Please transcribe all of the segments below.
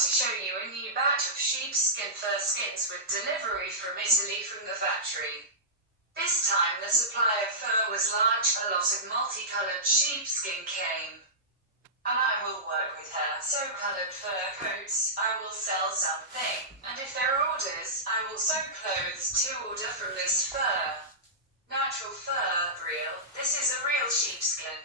to show you a new batch of sheepskin fur skins with delivery from Italy from the factory. This time the supply of fur was large, a lot of multicolored sheepskin came. And I will work with her, so colored fur coats, I will sell something, and if there are orders, I will sew clothes to order from this fur. Natural fur, real, this is a real sheepskin.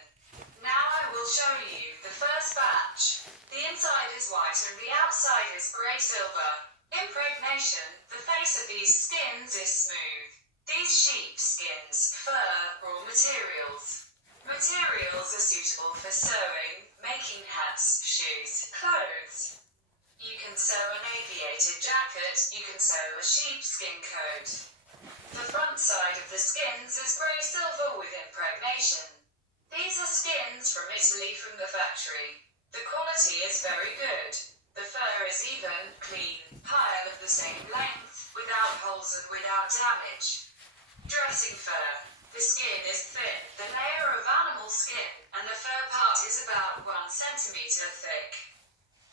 Now I will show you the first batch. The inside is white and the outside is grey silver. Impregnation, the face of these skins is smooth. These sheepskins, fur, raw materials. Materials are suitable for sewing, making hats, shoes, clothes. You can sew an aviator jacket, you can sew a sheepskin coat. The front side of the skins is grey silver with impregnation. These are skins from Italy from the factory. The quality is very good. The fur is even, clean, pile of the same length, without holes and without damage. Dressing fur. The skin is thin, the layer of animal skin, and the fur part is about 1 centimeter thick.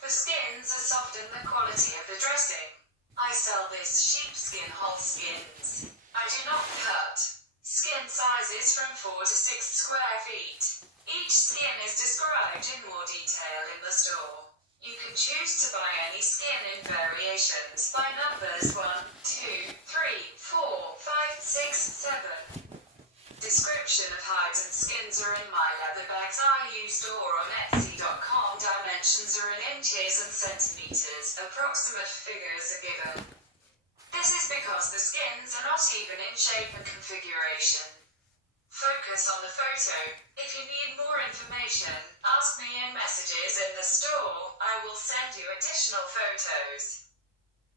The skins are soft and the quality of the dressing. I sell this sheepskin whole skins. I do not cut. Skin sizes from 4 to 6 square feet. Each skin is described in more detail in the store. You can choose to buy any skin in variations by numbers 1, 2, 3, 4, 5, 6, 7. Description of hides and skins are in my LeatherbagsRU store on Etsy.com. Dimensions are in inches and centimeters. Approximate figures are given. This is because the skins are not even in shape and configuration. Focus on the photo. If you need more information, ask me in messages in the store. I will send you additional photos.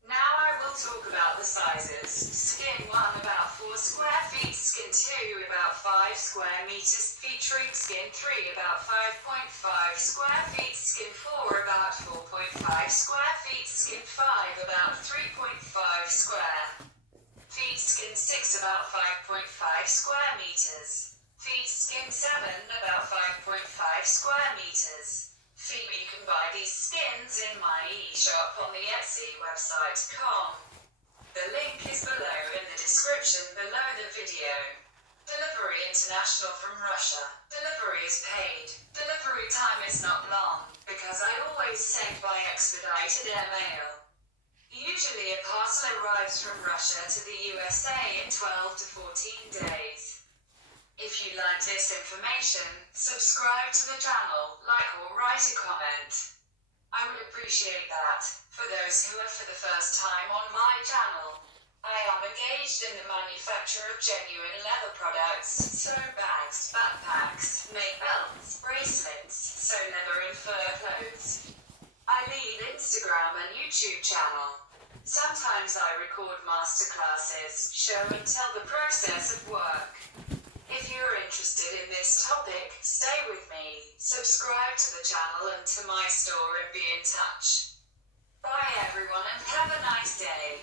Now I will talk about the sizes. Skin 1 about 4 square feet, skin 2 about 5 square meters, featuring skin 3 about 5.5 square feet, skin 4 about 4.5 square feet, skin 5 about 3.5 square feet, skin 6 about 5.5 square meters, feet skin 7 about 5.5 square meters. Feet. You can buy these skins in my e-shop on the Etsy website.com. The link is below in the description below the video. Delivery international from Russia. Delivery is paid. Delivery time is not long, because I always send by expedited airmail. Usually a parcel arrives from Russia to the USA in 12 to 14 days. If you like this information, subscribe to the channel, like or write a comment. I would appreciate that. For those who are for the first time on my channel, I am engaged in the manufacture of genuine leather products, sew bags, backpacks, make belts, bracelets, sew leather and fur clothes. I lead Instagram and YouTube channel. Sometimes I record masterclasses, show and tell the process of work. If you're interested in this topic, stay with me, subscribe to the channel and to my store and be in touch. Bye everyone and have a nice day.